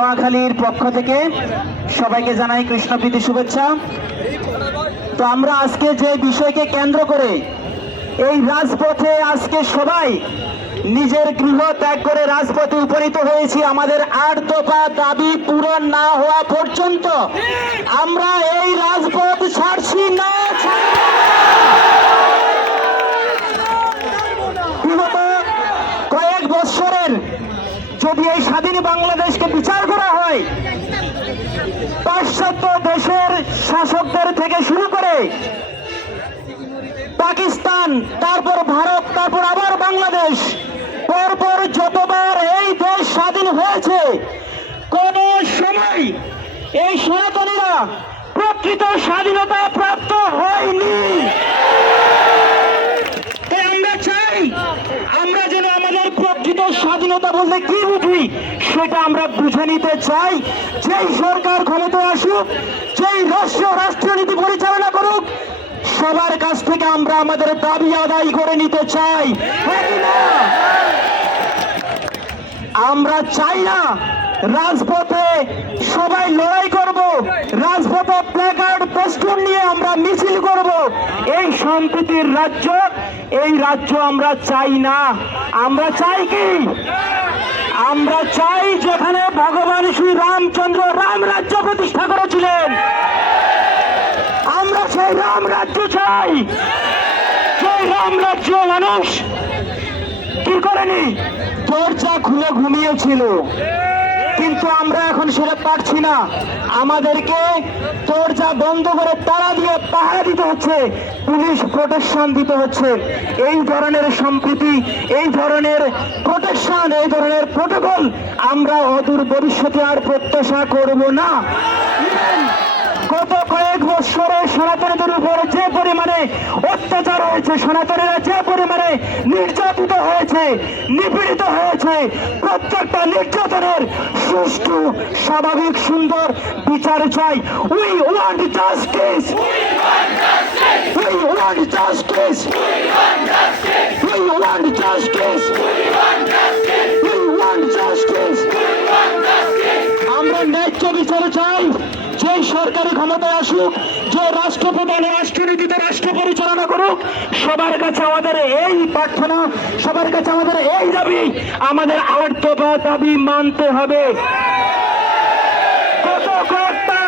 নোয়াখালীর পক্ষ থেকে সবাইকে জানাই কৃষ্ণপ্রীতি শুভেচ্ছা। তো আমরা আজকে যে বিষয়কে কেন্দ্র করে এই রাজপথে আজকে সবাই নিজের গৃহ ত্যাগ করে রাজপথে উপনীত হয়েছি, আমাদের ৮ দফা দাবি পূরণ না হওয়া পর্যন্ত আমরা এই রাজপথ ছাড়ছি না। বিগত কয়েক বছরের যদি এই স্বাধীন বাংলাদেশকে বিচার করা হয়, পাশ্চাত্য দেশের শাসকদের থেকে শুরু করে পাকিস্তান, তারপর ভারত, তারপর আবার বাংলাদেশ, পরপর যতবার এই দেশ স্বাধীন হয়েছে কোন সময় এই সনাতনীরা প্রকৃত স্বাধীনতা প্রাপ্ত হয়নি। আমরা চাই আমরা যেন আমাদের প্রকৃত স্বাধীনতা বলতে কি বুঝি সেটা আমরা বুঝে নিতে চাই। যেই সরকার ক্ষমতায় আসুক, যেই রাষ্ট্রনীতি পরিচালনা করুক, সবার কাছ থেকে আমরা আমাদের দাবি আদায় করে নিতে চাই। আমরা চাই না রাজপথে সবাই লড়াই করব, রাজপথে প্ল্যাকার্ড পোস্টার নিয়ে আমরা মিছিল করব। এই সম্প্রীতির রাজ্য, এই রাজ্য আমরা চাই না। আমরা চাই কি? আমরা চাই যেখানে ভগবান শ্রী রামচন্দ্র রাম রাজ্য প্রতিষ্ঠা করেছিলেন, আমরা সেই রাম রাজ্য চাই। সেই রাম রাজ্য মানুষ কি করেনি? দরজা খুলে ঘুমিয়েছিল, কিন্তু আমরা এখন সেটা পারছি না। আমাদেরকে দরজা বন্ধ করে তালা দিয়ে পাহারা দিতে হচ্ছে, পুলিশ প্রোটেকশন দিতে হচ্ছে। এই ধরনের সম্প্রীতি, এই ধরনের প্রোটেকশন, এই ধরনের প্রোটোকল আমরা অদূর ভবিষ্যতে আর প্রত্যাশা করব না। গত কয়েক বছরে সনাতনীদের উপর যে পরিমাণে অত্যাচার হয়েছে, সনাতনীরা যে পরিমাণে নির্যাতিত হয়েছে, নিপীড়িত হয়েছে, প্রত্যেকটা নির্যাতনের সুষ্ঠু, স্বাভাবিক, সুন্দর বিচার চাই। We want justice, we want justice, we want justice, we want justice. আমরা ন্যায্য বিচার চাই। যে সরকারি ক্ষমতায় আসুক, যে রাষ্ট্রপ্রধান রাষ্ট্রনীতিতে রাষ্ট্র পরিচালনা করুক, সবার কাছে আমাদের এই প্রার্থনা, সবার কাছে আমাদের এই দাবি, আমাদের ৮ দফা দাবি মানতে হবে। গত কয়েকটা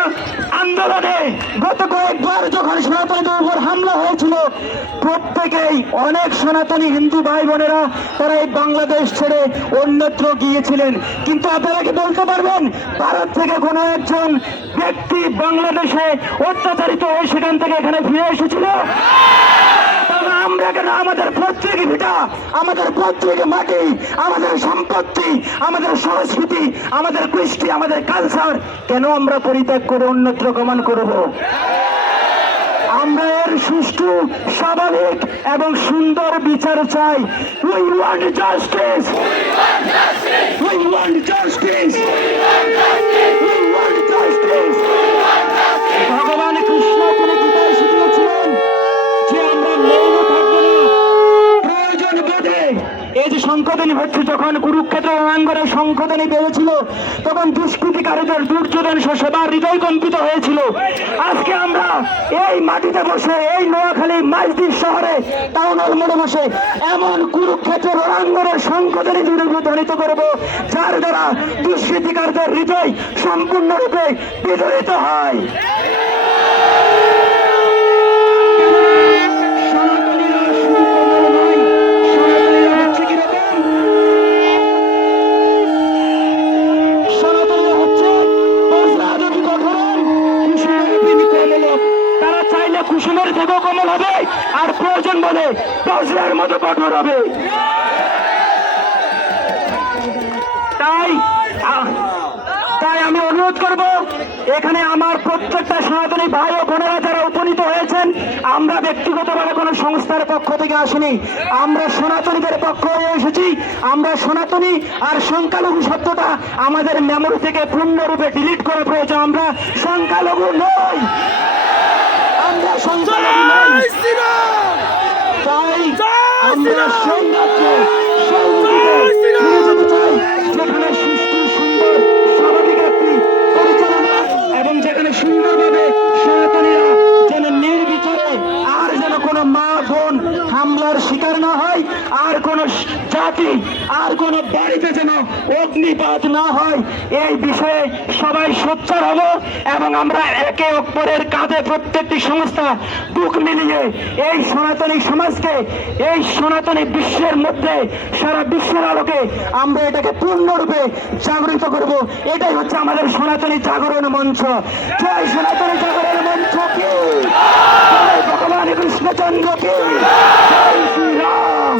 আন্দোলনে, গত কয়েকবার যখন সনাতনীদের উপর হামলা হয়েছিল, প্রত্যেকেই অনেক সনাতনী হিন্দু ভাই বোনেরা তারা এই বাংলাদেশ ছেড়ে অন্যত্র গিয়েছিলেন। কিন্তু আপনারা কি বলতে পারবেন ভারত থেকে কোনো একজন ব্যক্তি বাংলাদেশে অত্যাচারিত হয়ে সেখান থেকে এখানে ফিরে এসেছিল? আমরা কেন আমাদের পৈতৃক ভিটা, আমাদের পৈতৃক মাটি, আমাদের সম্পত্তি, আমাদের সংস্কৃতি, আমাদের কৃষ্টি, আমাদের কালচার কেন আমরা পরিত্যাগ করে অন্যত্র গমন করব? আমরা এর সুষ্ঠু, স্বাভাবিক এবং সুন্দর বিচার চাই। We want justice, we want justice, we want justice. ভগবান কৃষ্ণ তিনি গীতায় শিখিয়েছিলেন যে আমরা মৌন থাকবো না, প্রয়োজন বোধে। এই যে সংশোধনী হচ্ছে, যখন কুরুক্ষেত্র রণাঙ্গনে সংশোধনী বেড়েছিল, তখন দুষ্কৃতিকারীদের দুর্যোধন সবার হৃদয় কম্পিত হয়েছিল। আজকে আমরা এই মাটিতে বসে, এই নোয়াখালী মাইজদি শহরে টাউন হল মোড়ে বসে এমন কুরুক্ষেত্র রণাঙ্গনের সংশোধনী ধ্বনিত করব, যার দ্বারা দুষ্কৃতিকারীদের হৃদয় সম্পূর্ণরূপে বিদরিত হয়। কুসুমের থেকেও কোমল হবে, আর প্রয়োজন বলে বজ্রের মতো কঠোর হবে। তাই আমি অনুরোধ করব, এখানে আমার প্রত্যেকটা সনাতনী ভাই ও বোনেরা যারা উপনীত হয়েছেন, আমরা ব্যক্তিগতভাবে কোনো সংস্থার পক্ষ থেকে আসিনি, আমরা সনাতনীদের পক্ষ হয়ে এসেছি। আমরা সনাতনী আর সংখ্যালঘু শব্দটা আমাদের মেমোরি থেকে পূর্ণরূপে ডিলিট করা প্রয়োজন। আমরা সংখ্যালঘু নই, আমরা সংখ্যালঘু নই। তাই আমরা সংঘাতকে যেখানে সুষ্ঠু, সুন্দর, স্বাভাবিক জাতি আর কোনো বাড়িতে যেন অগ্নিপাত না হয়, এই বিষয়ে সবাই সোচ্চার হব এবং আমরা একে অপরের কাঁধে প্রত্যেকটি সংস্থা বুক মিলিয়ে এই সনাতনী সমাজকে, এই সনাতনী বিশ্বের মধ্যে সারা বিশ্বের আলোকে আমরা এটাকে পূর্ণরূপে জাগরিত করব। এটাই হচ্ছে আমাদের সনাতনী জাগরণ মঞ্চ। জয় সনাতনী জাগরণ মঞ্চ কি, জয় ভগবান কৃষ্ণচন্দ্র কি, জয় শ্রীরাম।